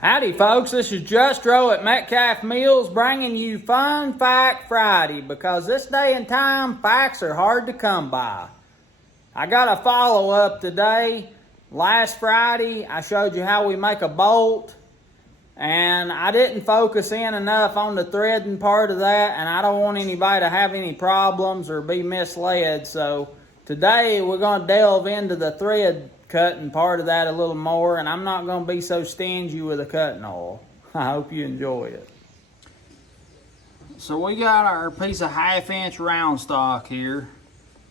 Howdy folks, this is Justro at Metcalf Mills bringing you Fun Fact Friday, because this day and time facts are hard to come by. I got a follow-up today. Last Friday I showed you how we make a bolt, and I didn't focus in enough on the threading part of that, and I don't want anybody to have any problems or be misled. So today we're going to delve into the thread cutting part of that a little more, and I'm not going to be so stingy with the cutting oil. I hope you enjoy it. So we got our piece of 1/2 inch round stock here,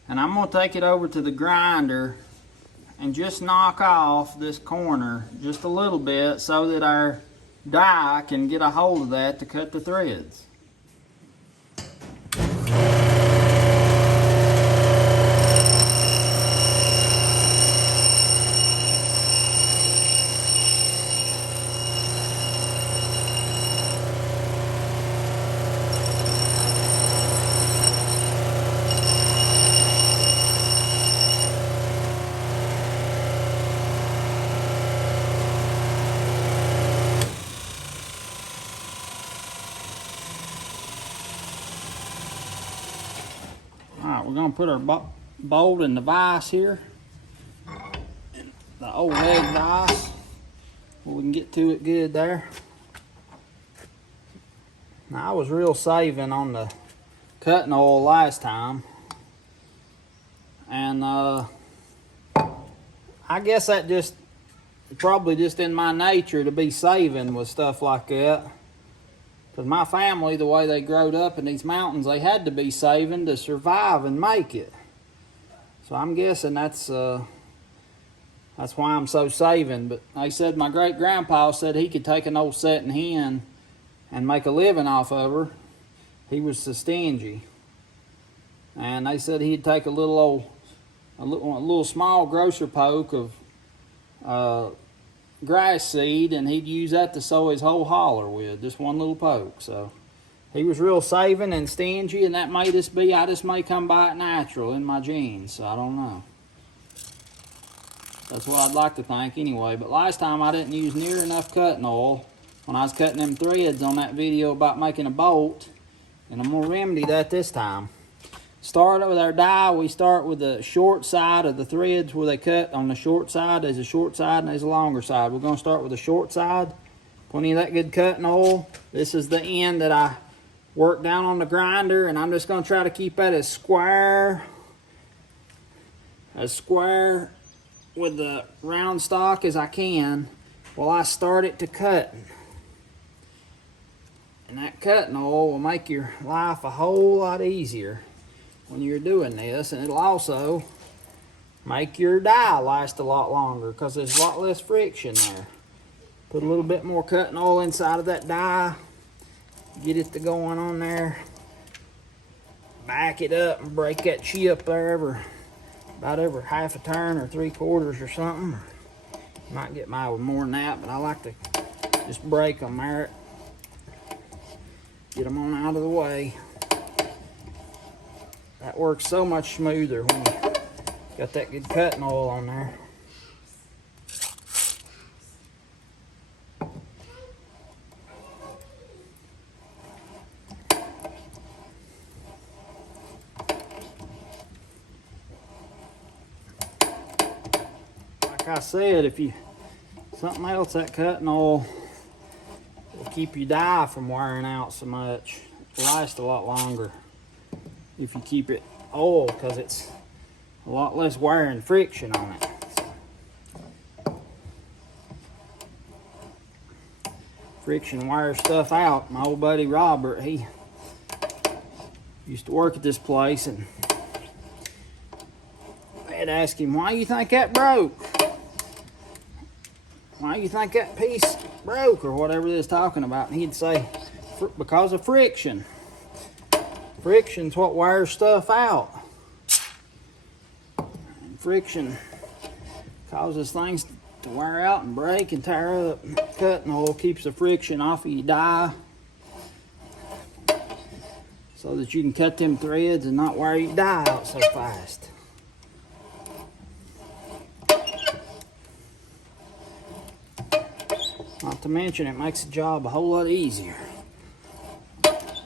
and I'm going to take it over to the grinder and just knock off this corner just a little bit so that our die can get a hold of that to cut the threads. Alright, we're going to put our bolt in the vise here, the old leg vise, where we can get to it good there. Now, I was real saving on the cutting oil last time, and I guess that just probably just in my nature to be saving with stuff like that. Because my family, the way they growed up in these mountains, they had to be saving to survive and make it. So I'm guessing that's why I'm so saving. But they said my great-grandpa said he could take an old setting hen and make a living off of her. He was so stingy. And they said he'd take a little small grocer poke of grass seed, and he'd use that to sow his whole holler with, just one little poke. So he was real saving and stingy, and that may just be, I just may come by it natural in my genes, so I don't know. That's what I'd like to think anyway. But last time I didn't use near enough cutting oil when I was cutting them threads on that video about making a bolt, and I'm gonna remedy that this time. Start with our die. We start with the short side of the threads where they cut. On the short side, there's a short side and there's a longer side. We're going to start with the short side. Plenty of that good cutting oil. This is the end that I worked down on the grinder, and I'm just going to try to keep that as square with the round stock as I can while I start it to cutting. And that cutting oil will make your life a whole lot easier when you're doing this, and it'll also make your die last a lot longer because there's a lot less friction there. Put a little bit more cutting oil inside of that die, get it to going on there, back it up and break that chip there about every 1/2 turn or 3/4 or something. Might get by with more than that, but I like to just break them there, get them on out of the way. That works so much smoother when you got that good cutting oil on there. Like I said, if you something else, that cutting oil will keep your die from wearing out so much. It'll last a lot longer if you keep it oil, because it's a lot less wear and friction on it. Friction wears stuff out. My old buddy Robert, he used to work at this place, and they'd ask him, why you think that broke? Why you think that piece broke, or whatever they're talking about? And he'd say, because of friction. Friction's what wears stuff out. And friction causes things to wear out and break and tear up. Cutting oil keeps the friction off of your die so that you can cut them threads and not wear your die out so fast. My Not to mention it makes the job a whole lot easier. That's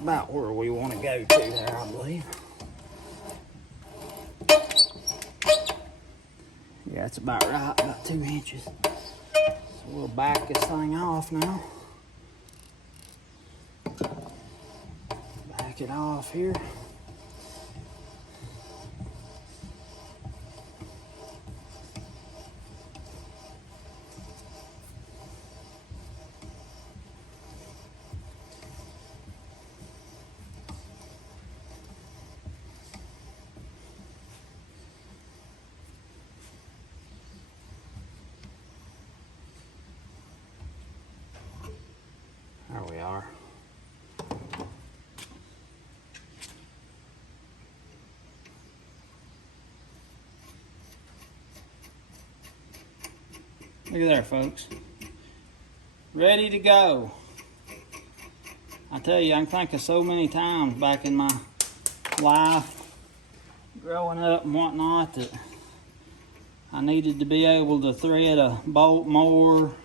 about where we want to go to there, I believe. Yeah, it's about right, about 2 inches. So we'll back this thing off now. Back it off here. There we are. Look at there, folks. Ready to go. I tell you, I can think of so many times back in my life, growing up and whatnot, that I needed to be able to thread a bolt more,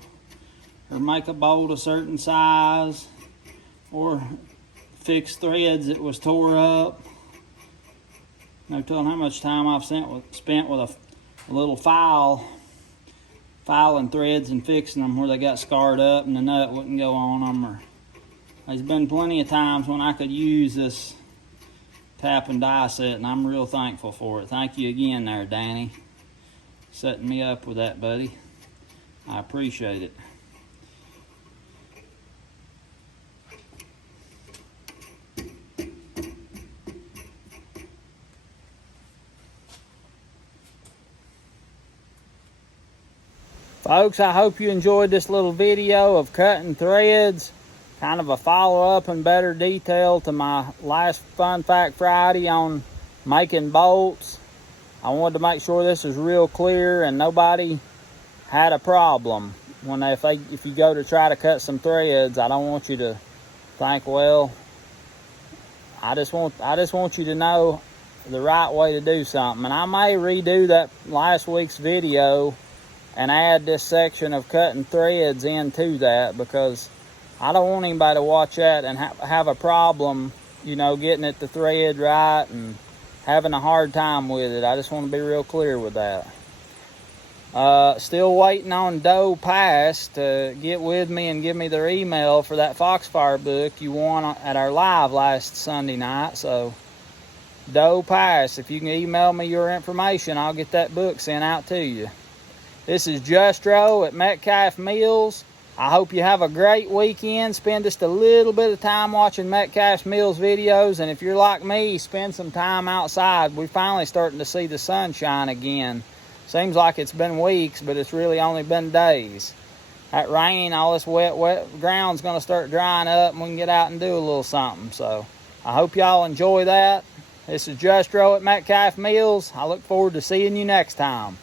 or make a bolt a certain size, or fix threads that was tore up. No telling how much time I've spent with a little filing threads and fixing them where they got scarred up and the nut wouldn't go on them. Or there's been plenty of times when I could use this tap and die set, and I'm real thankful for it. Thank you again there, Danny, setting me up with that, buddy. I appreciate it. Folks, I hope you enjoyed this little video of cutting threads, kind of a follow-up in better detail to my last Fun Fact Friday on making bolts. I wanted to make sure this was real clear and nobody had a problem when if you go to try to cut some threads. I don't want you to think, well, I just want you to know the right way to do something. And I may redo that last week's video and add this section of cutting threads into that, because I don't want anybody to watch that and have a problem, you know, getting it to thread right and having a hard time with it. I just want to be real clear with that. Still waiting on Doe Pass to get with me and give me their email for that Foxfire book you won at our live last Sunday night. So Doe Pass, if you can email me your information, I'll get that book sent out to you. This is Justro at Metcalf Mills. I hope you have a great weekend. Spend just a little bit of time watching Metcalf Mills videos. And if you're like me, spend some time outside. We're finally starting to see the sunshine again. Seems like it's been weeks, but it's really only been days. That rain, all this wet ground's going to start drying up, and we can get out and do a little something. So I hope y'all enjoy that. This is Justro at Metcalf Mills. I look forward to seeing you next time.